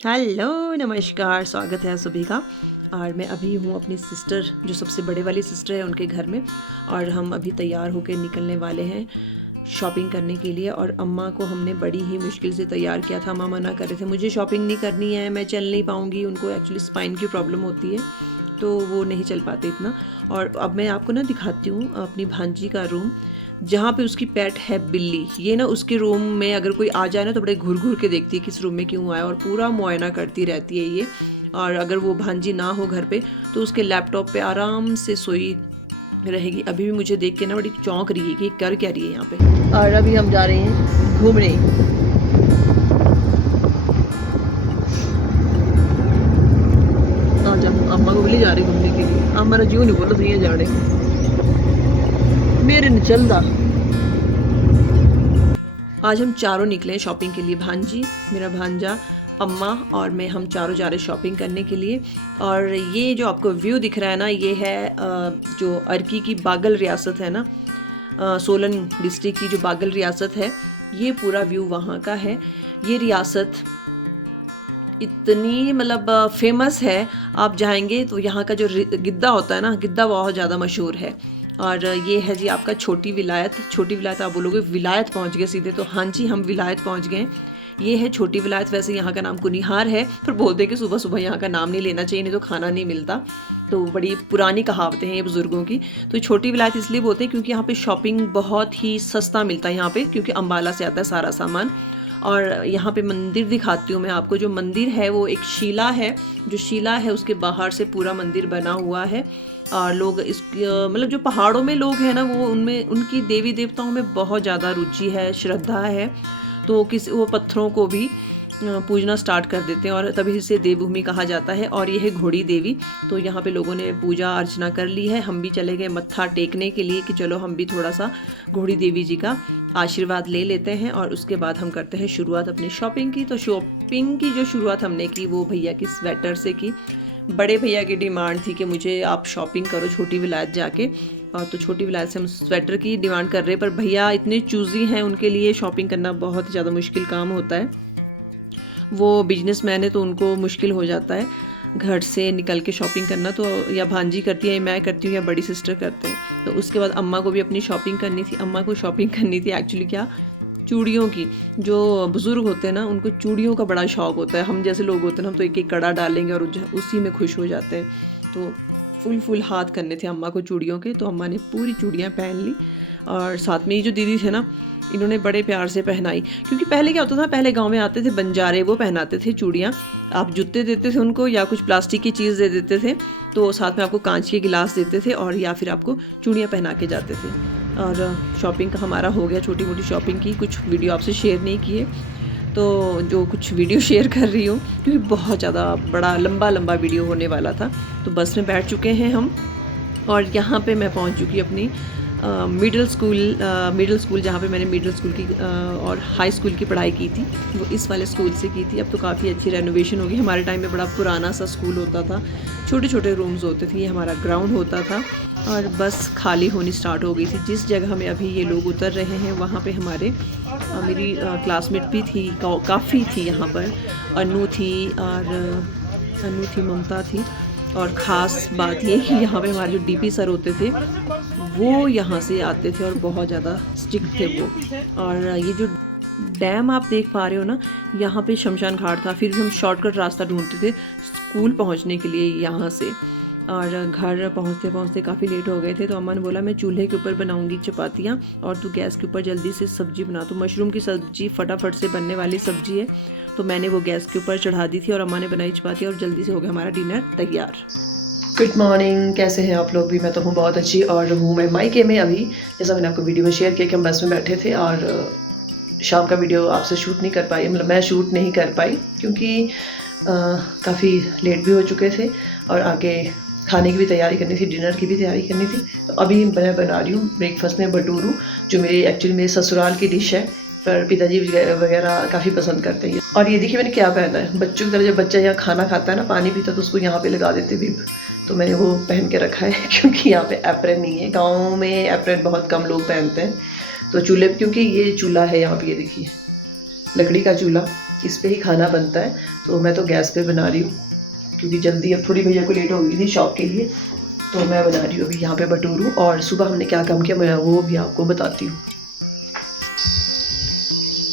Hello, नमस्कार, स्वागत है सभी का। और मैं अभी हूँ अपनी सिस्टर, जो सबसे बड़े वाली सिस्टर है, उनके घर में। और हम अभी तैयार होकर निकलने वाले हैं शॉपिंग करने के लिए। और अम्मा को हमने बड़ी ही मुश्किल से तैयार किया था। अम्मा मना कर रहे थे, मुझे शॉपिंग नहीं करनी है, मैं चल नहीं पाऊँगी। उनको एक्चुअली स्पाइन की प्रॉब्लम होती है, तो वो नहीं चल पाते इतना। और अब मैं आपको ना दिखाती हूँ अपनी भांजी का रूम, जहाँ पे उसकी पेट है बिल्ली। ये ना उसके रूम में अगर कोई आ जाए ना तो बड़े घूर घूर के देखती है किस रूम में क्यों आया, और पूरा मुआयना करती रहती है ये। और अगर वो भांजी ना हो घर पे तो उसके लैपटॉप पे आराम से सोई रहेगी। अभी भी मुझे देख के ना बड़ी चौंक रही है कि कर क्या रही है यहाँ पे। और अभी हम जा रहे हैं घूमने। जा अम्मा को भी जा रही घूमने के लिए। अम्मा मेरा जीव नहीं बोलो सही है जाने मेरे नहीं चलता। आज हम चारों निकले हैं शॉपिंग के लिए, भांजी, मेरा भांजा, अम्मा और मैं। हम चारों जा रहे शॉपिंग करने के लिए। और ये जो आपको व्यू दिख रहा है ना, ये है जो अर्की की बागल रियासत है ना, सोलन डिस्ट्रिक्ट की जो बागल रियासत है, ये पूरा व्यू वहाँ का है। ये रियासत इतनी मतलब फेमस है, आप जाएंगे तो यहाँ का जो गिद्दा होता है ना, गिद्दा बहुत ज़्यादा मशहूर है। और ये है जी आपका छोटी विलायत। छोटी विलायत आप बोलोगे विलायत पहुँच गए सीधे, तो हाँ जी, हम विलायत पहुँच गए। ये है छोटी विलायत। वैसे यहाँ का नाम कुनिहार है, पर बोलते हैं कि सुबह सुबह यहाँ का नाम नहीं लेना चाहिए, नहीं तो खाना नहीं मिलता। तो बड़ी पुरानी कहावतें हैं ये बुज़ुर्गों की। तो छोटी विलायत इसलिए बोलते हैं क्योंकि यहाँ पे शॉपिंग बहुत ही सस्ता मिलता है यहाँ पे, क्योंकि अम्बाला से आता है सारा सामान। और यहाँ पे मंदिर दिखाती हूँ मैं आपको। जो मंदिर है वो एक शिला है। जो शिला है उसके बाहर से पूरा मंदिर बना हुआ है। और लोग इस मतलब जो पहाड़ों में लोग हैं ना, वो उनमें उनकी देवी देवताओं में बहुत ज़्यादा रुचि है, श्रद्धा है। तो वो पत्थरों को भी पूजना स्टार्ट कर देते हैं, और तभी इसे देवभूमि कहा जाता है। और यह है घोड़ी देवी। तो यहाँ पे लोगों ने पूजा अर्चना कर ली है। हम भी चले गए मत्था टेकने के लिए कि चलो हम भी थोड़ा सा घोड़ी देवी जी का आशीर्वाद ले लेते हैं। और उसके बाद हम करते हैं शुरुआत अपनी शॉपिंग की। तो शॉपिंग की जो शुरुआत हमने की वो भैया की स्वेटर से की। बड़े भैया की डिमांड थी कि मुझे आप शॉपिंग करो छोटी विलायत जाके। और तो छोटी विलायत से हम स्वेटर की डिमांड कर रहे हैं, पर भैया इतने चूज़ी हैं, उनके लिए शॉपिंग करना बहुत ही ज़्यादा मुश्किल काम होता है। वो बिजनेसमैन है तो उनको मुश्किल हो जाता है घर से निकल के शॉपिंग करना। तो या भांजी करती है, या मैं करती हूँ, या बड़ी सिस्टर करते हैं। तो उसके बाद अम्मा को भी अपनी शॉपिंग करनी थी। अम्मा को शॉपिंग करनी थी एक्चुअली क्या, चूड़ियों की। जो बुज़ुर्ग होते हैं ना, उनको चूड़ियों का बड़ा शौक़ होता है। हम जैसे लोग होते हैं ना, हम तो एक एक कड़ा डालेंगे और उसी में खुश हो जाते हैं। तो फुल हाथ करने थे अम्मा को चूड़ियों के, तो अम्मा ने पूरी चूड़ियाँ पहन ली। और साथ में ये जो दीदी थे ना, इन्होंने बड़े प्यार से पहनाई। क्योंकि पहले क्या होता था, पहले गांव में आते थे बंजारे, वो पहनाते थे चूड़ियाँ। आप जूते देते थे उनको, या कुछ प्लास्टिक की चीज़ दे देते थे, तो साथ में आपको कांच के गिलास देते थे, और या फिर आपको चूड़ियाँ पहना के जाते थे। और शॉपिंग का हमारा हो गया, छोटी मोटी शॉपिंग की। कुछ वीडियो आपसे शेयर नहीं किए, तो जो कुछ वीडियो शेयर कर रही हूँ, क्योंकि बहुत ज़्यादा बड़ा लंबा वीडियो होने वाला था। तो बस में बैठ चुके हैं हम, और यहाँ पे मैं पहुँच चुकी अपनी मिडिल स्कूल जहाँ पे मैंने मिडिल स्कूल की और हाई स्कूल की पढ़ाई की थी, वो इस वाले स्कूल से की थी। अब तो काफ़ी अच्छी रेनोवेशन होगी। हमारे टाइम में बड़ा पुराना सा स्कूल होता था, छोटे छोटे रूम्स होते थे, ये हमारा ग्राउंड होता था। और बस खाली होनी स्टार्ट हो गई थी। जिस जगह में अभी ये लोग उतर रहे हैं वहाँ पे हमारे मेरी क्लासमेट भी थी, काफ़ी थी यहाँ पर। अनु थी, ममता थी। और ख़ास बात ये कि यहाँ पे हमारे जो डीपी सर होते थे, वो यहाँ से आते थे और बहुत ज़्यादा स्ट्रिक्ट थे वो। और ये जो डैम आप देख पा रहे हो ना, यहाँ पे शमशान घाट था। फिर भी हम शॉर्टकट रास्ता ढूंढते थे स्कूल पहुँचने के लिए यहाँ से। और घर पहुँचते पहुँचते काफ़ी लेट हो गए थे, तो अम्मा ने बोला मैं चूल्हे के ऊपर बनाऊंगी चपातियाँ, और तू गैस के ऊपर जल्दी से सब्जी बना। तो मशरूम की सब्जी फटाफट से बनने वाली सब्जी है, तो मैंने वो गैस के ऊपर चढ़ा दी थी, और अम्मा ने बनाई चपातियाँ, और जल्दी से हो गया हमारा डिनर तैयार। गुड मॉर्निंग, कैसे हैं आप लोग भी? मैं तो हूँ बहुत अच्छी, और हूँ मैं मायके में अभी। जैसा मैंने आपको वीडियो में शेयर किया कि हम बस में बैठे थे, और शाम का वीडियो आपसे शूट नहीं कर पाई, मतलब मैं शूट नहीं कर पाई, क्योंकि काफ़ी लेट भी हो चुके थे, और आगे खाने की भी तैयारी करनी थी, डिनर की भी तैयारी करनी थी। तो अभी मैं बना रही हूँ ब्रेकफास्ट में भटूरू, जो एक्चुअली मेरे ससुराल की डिश है, पर पिताजी वगैरह काफ़ी पसंद करते हैं। और ये देखिए मैंने क्या पहना है, बच्चों की तरह जब बच्चा यहाँ खाना खाता है ना, पानी पीता, तो उसको यहाँ पे लगा देते बिब। तो मैंने वो पहन के रखा है क्योंकि यहाँ पे एप्रन नहीं है। गाँव में एप्रन बहुत कम लोग पहनते हैं। तो चूल्हे, क्योंकि ये चूल्हा है यहाँ पे, ये देखिए लकड़ी का चूल्हा, इस पे ही खाना बनता है। तो मैं तो गैस पे बना रही हूँ क्योंकि जल्दी अब थोड़ी भैया को लेट हो गई थी शॉप के लिए, तो मैं बना रही हूँ अभी यहाँ पे भटूरू। और सुबह हमने क्या काम किया मैं वो भी आपको बताती हूँ।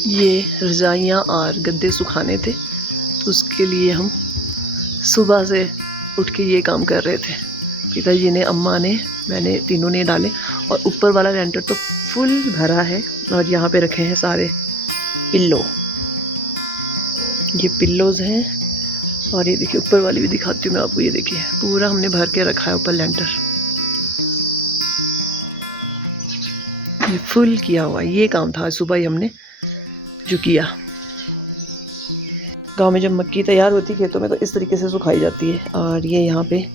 ये रज़ाइयाँ और गद्दे सुखाने थे, तो उसके लिए हम सुबह से उठ के ये काम कर रहे थे। पिताजी ने, अम्मा ने, मैंने, तीनों ने डाले। और ऊपर वाला लेंटर तो फुल भरा है। और यहाँ पे रखे हैं सारे पिल्लो, ये पिल्लोज़ हैं। और ये देखिए ऊपर वाली भी दिखाती हूँ मैं आपको, ये देखिए पूरा हमने भर के रखा है ऊपर लेंटर, ये फुल किया हुआ। ये काम था सुबह ही हमने जो किया। गांव में जब मक्की तैयार होती है खेतों में तो इस तरीके से सुखाई जाती है। और ये यहाँ पे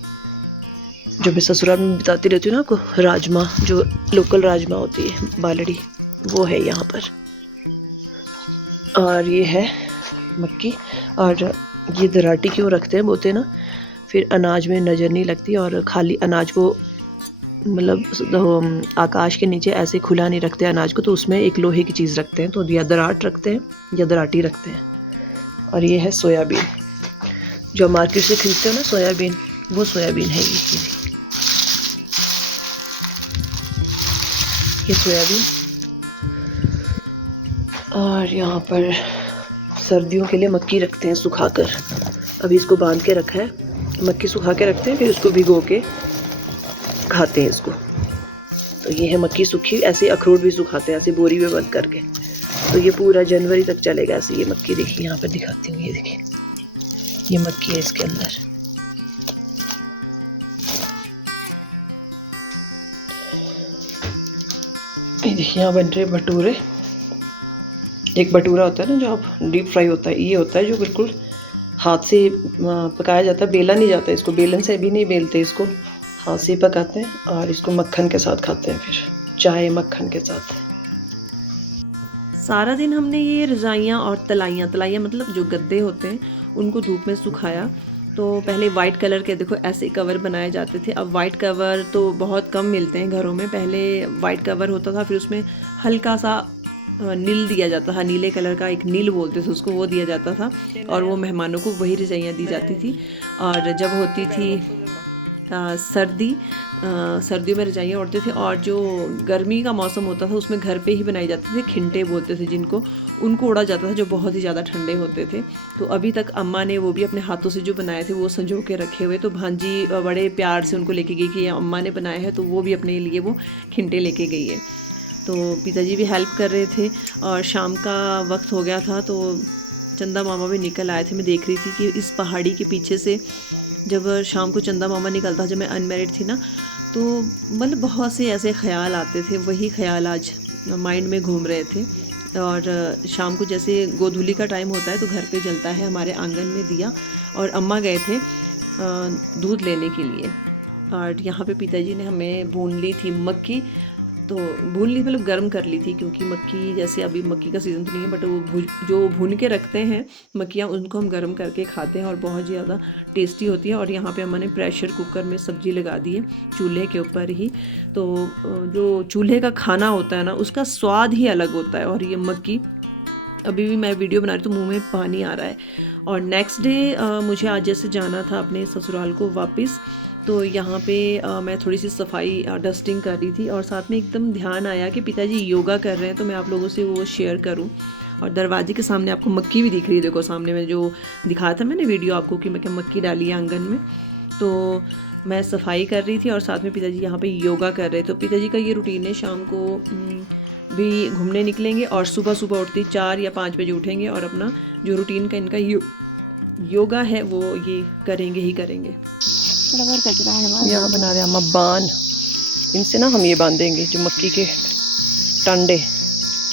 जो मैं ससुराल में बताती रहती हूँ ना आपको, राजमा, जो लोकल राजमा होती है बालड़ी, वो है यहाँ पर। और ये है मक्की। और ये दराटी क्यों रखते हैं बोलते हैं ना, फिर अनाज में नज़र नहीं लगती। और खाली अनाज को मतलब आकाश के नीचे ऐसे खुला नहीं रखते अनाज को, तो उसमें एक लोहे की चीज़ रखते हैं, तो या दराट रखते हैं या दराटी रखते हैं। और ये है सोयाबीन, जो मार्केट से खरीदते हो ना सोयाबीन, वो सोयाबीन है ये सोयाबीन। और यहाँ पर सर्दियों के लिए मक्की रखते हैं सुखाकर। अभी इसको बांध के रखा है, मक्की सुखा के रखते हैं, फिर उसको भिगो के खाते हैं इसको। तो ये है मक्की सूखी। ऐसे अखरोट भी सुखाते हैं ऐसे बोरी में बंद करके, तो ये पूरा जनवरी तक चलेगा ऐसे। ये मक्की देखिए, यहाँ पर दिखाती हूँ, ये देखिए ये मक्की है इसके अंदर। ये देखिए यहाँ बन रहे भटूरे। एक भटूरा होता है ना जो आप डीप फ्राई होता है, ये होता है जो बिल्कुल हाथ से पकाया जाता है, बेला नहीं जाता इसको, बेलन से भी नहीं बेलते इसको, हाथ से पकाते हैं। और इसको मक्खन के साथ खाते हैं, फिर चाय मक्खन के साथ। सारा दिन हमने ये रज़ाइयाँ और तलाइयाँ मतलब जो गद्दे होते हैं उनको धूप में सुखाया। तो पहले वाइट कलर के देखो ऐसे कवर बनाए जाते थे। अब वाइट कवर तो बहुत कम मिलते हैं घरों में। पहले वाइट कवर होता था, फिर उसमें हल्का सा नील दिया जाता था, नीले कलर का एक नील बोलते थे उसको, वो दिया जाता था। और वो मेहमानों को वही रज़ाइयाँ दी जाती थी। और जब होती थी सर्दियों में रजाइयाँ ओढ़ते थे। और जो गर्मी का मौसम होता था उसमें घर पे ही बनाए जाते थे, खिंटे बोलते थे जिनको, उनको ओढ़ा जाता था, जो बहुत ही ज़्यादा ठंडे होते थे। तो अभी तक अम्मा ने वो भी अपने हाथों से जो बनाए थे वो संजो के रखे हुए। तो भांजी बड़े प्यार से उनको लेके गई कि अम्मा ने बनाए हैं, तो वो भी अपने लिए वो खिंटे लेके गई है। तो पिताजी भी हेल्प कर रहे थे। और शाम का वक्त हो गया था तो चंदा मामा भी निकल आए थे। मैं देख रही थी कि इस पहाड़ी के पीछे से जब शाम को चंदा मामा निकलता, जब मैं अनमेरिड थी ना, तो मतलब बहुत से ऐसे ख्याल आते थे, वही ख्याल आज माइंड में घूम रहे थे। और शाम को जैसे गोधूली का टाइम होता है तो घर पे जलता है हमारे आंगन में दिया, और अम्मा गए थे दूध लेने के लिए। और यहाँ पे पिताजी ने हमें भून ली थी मक्की, तो भून ली मतलब गर्म कर ली थी, क्योंकि मक्की जैसे अभी मक्की का सीज़न तो नहीं है, बट वो जो भून के रखते हैं मक्कियाँ, उनको हम गर्म करके खाते हैं और बहुत ज़्यादा टेस्टी होती है। और यहाँ पे हमने प्रेशर कुकर में सब्ज़ी लगा दी है चूल्हे के ऊपर ही। तो जो चूल्हे का खाना होता है ना, उसका स्वाद ही अलग होता है। और ये मक्की, अभी भी मैं वीडियो बना रही तो मुँह में पानी आ रहा है। और नेक्स्ट डे मुझे आज जैसे जाना था अपने ससुराल को वापस, तो यहाँ पे मैं थोड़ी सी सफाई डस्टिंग कर रही थी, और साथ में एकदम ध्यान आया कि पिताजी योगा कर रहे हैं, तो मैं आप लोगों से वो शेयर करूँ। और दरवाजे के सामने आपको मक्की भी दिख रही है, देखो सामने में जो दिखाया था मैंने वीडियो आपको कि मैं क्या मक्की डाली है आंगन में। तो मैं सफाई कर रही थी और साथ में पिताजी यहाँ पे योगा कर रहे थे। तो पिताजी का ये रूटीन है, शाम को भी घूमने निकलेंगे और सुबह सुबह उठते 4 या 5 बजे उठेंगे, और अपना जो रूटीन का इनका योगा है वो ये करेंगे ही करेंगे। यहाँ बना रहे हम बांध, इनसे ना हम ये बांधेंगे जो मक्की के टंडे,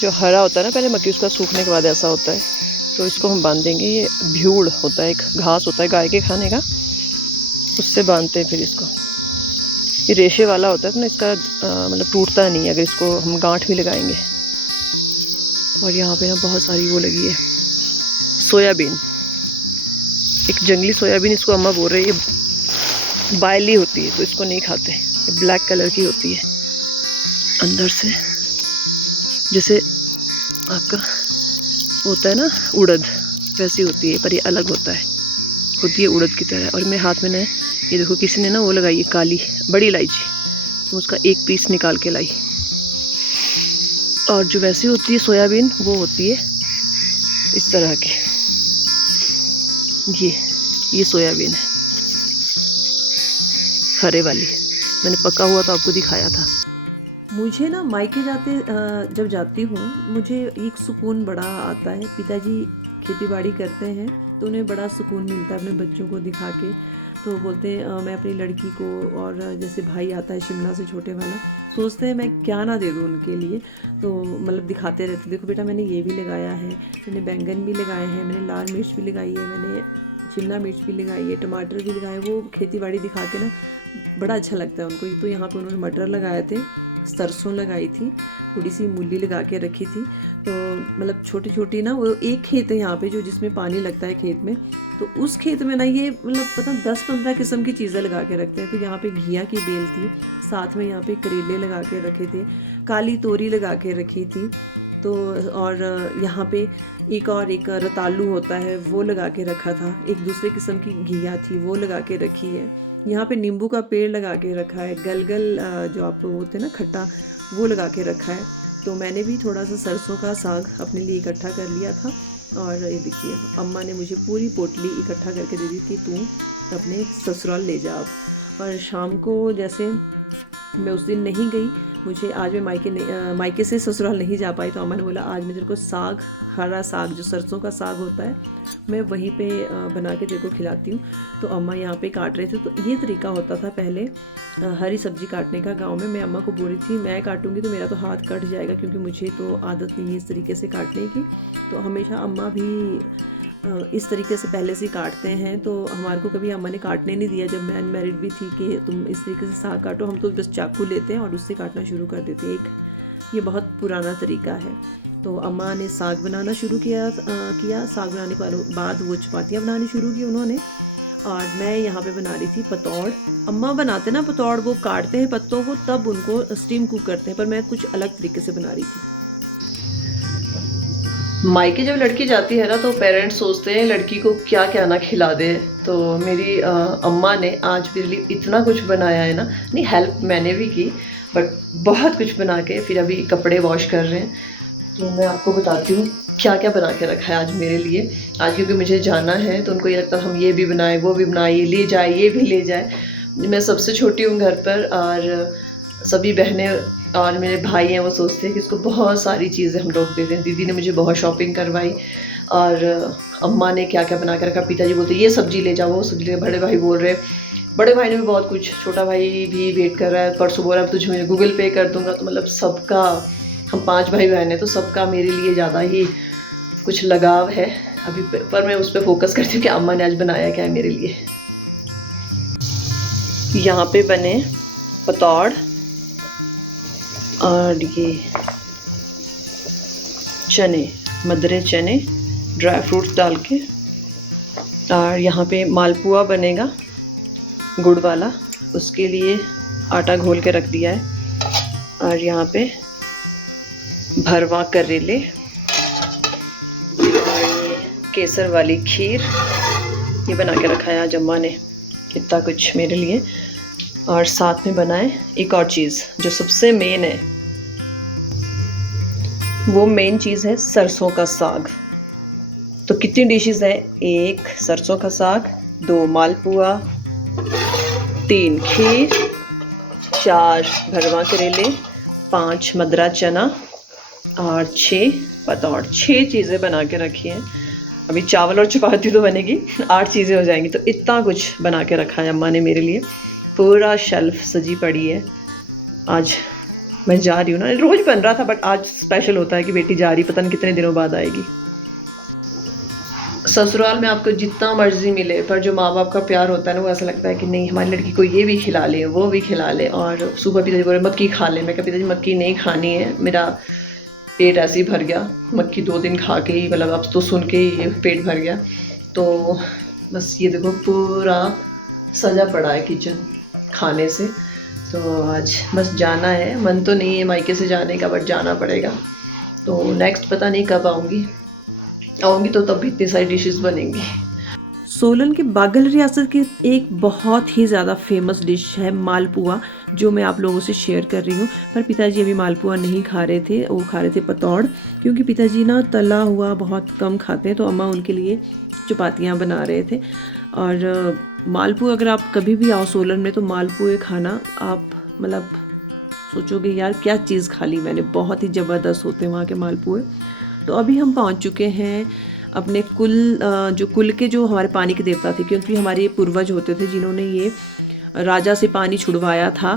जो हरा होता है ना पहले मक्की, उसका सूखने के बाद ऐसा होता है, तो इसको हम बांधेंगे। ये भ्यूड़ होता है, एक घास होता है गाय के खाने का, उससे बांधते हैं फिर इसको। ये रेशे वाला होता है तो ना इसका मतलब टूटता नहीं है अगर इसको हम गांठ भी लगाएंगे। और यहाँ पे ना बहुत सारी वो लगी है सोयाबीन, एक जंगली सोयाबीन इसको अम्मा बोल रही है, बायली होती है तो इसको नहीं खाते, ब्लैक कलर की होती है अंदर से, जैसे आपका होता है ना उड़द, वैसी होती है, पर ये अलग होता है, होती है उड़द की तरह। और मेरे हाथ में ना ये देखो किसी ने ना वो लगाई है काली बड़ी इलायची, तो उसका एक पीस निकाल के लाई। और जो वैसी होती है सोयाबीन वो होती है इस तरह की, ये सोयाबीन है हरे वाली, मैंने पका हुआ तो आपको दिखाया था। मुझे ना मायके जब जाती हूँ मुझे एक सुकून बड़ा आता है। पिताजी खेती बाड़ी करते हैं तो उन्हें बड़ा सुकून मिलता है अपने बच्चों को दिखा के। तो बोलते हैं मैं अपनी लड़की को, और जैसे भाई आता है शिमला से छोटे वाला, सोचते हैं मैं क्या ना दे दूँ उनके लिए, तो मतलब दिखाते रहते, देखो बेटा मैंने ये भी लगाया है, मैंने बैंगन भी लगाए हैं, मैंने लाल मिर्च भी लगाई है, मैंने शिमला मिर्च भी लगाई है, टमाटर भी लगाए। वो खेती बाड़ी दिखा के ना बड़ा अच्छा लगता है उनको। तो यहाँ पे उन्होंने मटर लगाए थे, सरसों लगाई थी, थोड़ी सी मूली लगा के रखी थी। तो मतलब छोटी छोटी ना, वो एक खेत है यहाँ पे जो जिसमें पानी लगता है खेत में, तो उस खेत में ना ये मतलब पता 10-15 किस्म की चीज़ें लगा के रखते हैं। तो यहाँ पे घिया की बेल थी, साथ में यहाँ पे करेले लगा के रखे थे, काली तोरी लगा के रखी थी। तो और यहाँ पे एक रतालू होता है वो लगा के रखा था, एक दूसरे किस्म की घिया थी वो लगा के रखी है। यहाँ पे नींबू का पेड़ लगा के रखा है, गलगल जो आप बोलते हैं ना खट्टा, वो लगा के रखा है। तो मैंने भी थोड़ा सा सरसों का साग अपने लिए इकट्ठा कर लिया था। और ये देखिए अम्मा ने मुझे पूरी पोटली इकट्ठा करके दे दी कि तू अपने ससुराल ले जा अब। और शाम को जैसे मैं उस दिन नहीं गई, मुझे आज मैं मायके से ससुराल नहीं जा पाई, तो अम्मा ने बोला आज मैं तेरे को साग, हरा साग जो सरसों का साग होता है, मैं वहीं पे बना के तेरे को खिलाती हूँ। तो अम्मा यहाँ पे काट रहे थे। तो ये तरीका होता था पहले हरी सब्जी काटने का गांव में। मैं अम्मा को बोल रही थी मैं काटूंगी तो मेरा तो हाथ कट जाएगा, क्योंकि मुझे तो आदत नहीं है इस तरीके से काटने की। तो हमेशा अम्मा भी इस तरीके से पहले से काटते हैं। तो हमारे को कभी अम्मा ने काटने नहीं दिया जब मैं अनमैरिड भी थी कि तुम इस तरीके से साग काटो। हम तो बस चाकू लेते हैं और उससे काटना शुरू कर देते हैं। ये बहुत पुराना तरीका है। तो अम्मा ने साग बनाना शुरू किया। साग बनाने के बाद वो चपातियाँ बनानी शुरू की उन्होंने, और मैं यहाँ पे बना रही थी पतौड़। अम्मा बनाते ना पतौड़, वो काटते हैं पत्तों को तब उनको स्टीम कुक करते हैं, पर मैं कुछ अलग तरीके से बना रही थी। मायके जब लड़की जाती है ना तो पेरेंट्स सोचते हैं लड़की को क्या क्या ना खिला दे। तो मेरी अम्मा ने आज मेरे लिए इतना कुछ बनाया है ना, नहीं हेल्प मैंने भी की, बट बहुत कुछ बना के फिर अभी कपड़े वॉश कर रहे हैं। तो मैं आपको बताती हूँ क्या क्या बना के रखा है आज मेरे लिए। आज क्योंकि मुझे जाना है तो उनको ये लगता है हम ये भी बनाए वो भी बनाए, ये ले जाए ये भी ले जाए। मैं सबसे छोटी हूँ घर पर, और सभी बहनें और मेरे भाई हैं वो सोचते हैं कि इसको बहुत सारी चीज़ें हम लोग देते हैं। दीदी ने मुझे बहुत शॉपिंग करवाई, और अम्मा ने क्या क्या बना के रखा। पिताजी बोलते ये सब्जी ले जाओ वो सब्जी ले, बड़े भाई बोल रहे, बड़े भाई ने भी बहुत कुछ, छोटा भाई भी वेट कर रहा है, परसों बोल रहा है तुझे मैं गूगल पे कर दूंगा। तो मतलब सबका, हम 5 भाई बहन हैं तो सबका मेरे लिए ज़्यादा ही कुछ लगाव है अभी पर मैं उस पर फोकस करती हूँ कि अम्मा ने आज बनाया क्या है मेरे लिए। यहाँ पे बने पतौड़, और ये चने, मदरे चने ड्राई फ्रूट्स डाल के, और यहाँ पे मालपुआ बनेगा गुड़ वाला, उसके लिए आटा घोल के रख दिया है। और यहाँ पे भरवा करेले, और केसर वाली खीर, ये बना के रखा है आज अम्मा ने, इतना कुछ मेरे लिए। और साथ में बनाए एक और चीज़ जो सबसे मेन है, वो मेन चीज़ है सरसों का साग। तो कितनी डिशेस है, 1 सरसों का साग, 2 मालपुआ, 3 खीर, 4 भरवा करेले, 5 मदरा चना, और 6 पतौड़। 6 चीज़ें बना के रखी हैं। अभी चावल और चपाती तो बनेगी, 8 चीज़ें हो जाएंगी। तो इतना कुछ बना के रखा है अम्मा ने मेरे लिए, पूरा शेल्फ सजी पड़ी है। आज मैं जा रही हूँ ना, रोज़ बन रहा था बट आज स्पेशल होता है कि बेटी जा रही, पता नहीं कितने दिनों बाद आएगी। ससुराल में आपको जितना मर्जी मिले, पर जो माँ बाप का प्यार होता है ना, वो ऐसा लगता है कि नहीं हमारी लड़की को ये भी खिला ले वो भी खिला ले। और सुबह पिताजी बोले मक्की खा ले, मैं कहा पिताजी मक्की नहीं खानी है, मेरा पेट ऐसे ही भर गया, मक्की 2 दिन खा के ही, मतलब अब तो सुन के ही पेट भर गया। तो बस ये देखो पूरा सजा पड़ा है किचन खाने से। तो आज बस जाना है, मन तो नहीं है मायके से जाने का, बट जाना पड़ेगा। तो नेक्स्ट पता नहीं कब आऊँगी। आऊँगी तो तब भी इतनी सारी डिशेस बनेंगी। सोलन के बागल रियासत की एक बहुत ही ज़्यादा फेमस डिश है मालपुआ, जो मैं आप लोगों से शेयर कर रही हूँ। पर पिताजी अभी मालपुआ नहीं खा रहे थे, वो खा रहे थे पतौड़, क्योंकि पिताजी ना तला हुआ बहुत कम खाते हैं, तो अम्मा उनके लिए चपातियाँ बना रहे थे। और मालपुआ, अगर आप कभी भी आओ सोलन में तो मालपुए खाना, आप मतलब सोचोगे यार क्या चीज़ खा ली मैंने, बहुत ही ज़बरदस्त होते हैं वहाँ के मालपुए। तो अभी हम पहुँच चुके हैं अपने जो कुल के जो हमारे पानी के देवता थे, क्योंकि हमारे ये पूर्वज होते थे जिन्होंने ये राजा से पानी छुड़वाया था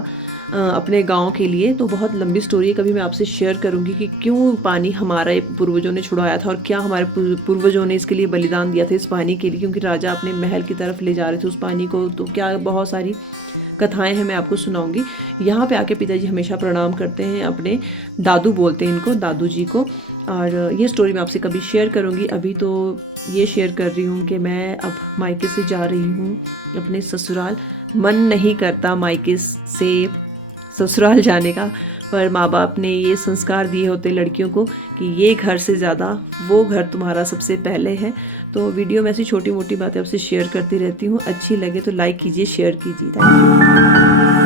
अपने गांव के लिए। तो बहुत लंबी स्टोरी है, कभी मैं आपसे शेयर करूंगी कि क्यों पानी हमारे पूर्वजों ने छुड़वाया था और क्या हमारे पूर्वजों ने इसके लिए बलिदान दिया था इस पानी के लिए, क्योंकि राजा अपने महल की तरफ ले जा रहे थे उस पानी को। तो क्या बहुत सारी कथाएं हैं, मैं आपको सुनाऊंगी। यहाँ पे आके पिताजी हमेशा प्रणाम करते हैं, अपने दादू बोलते हैं इनको, दादू जी को। और ये स्टोरी मैं आपसे कभी शेयर करूंगी। अभी तो ये शेयर कर रही हूँ कि मैं अब मायके से जा रही हूँ अपने ससुराल। मन नहीं करता मायके से ससुराल जाने का, पर माँ बाप ने ये संस्कार दिए होते लड़कियों को कि ये घर से ज़्यादा वो घर तुम्हारा सबसे पहले है। तो वीडियो में ऐसी छोटी मोटी बातें आपसे शेयर करती रहती हूँ। अच्छी लगे तो लाइक कीजिए, शेयर कीजिए। Thank you.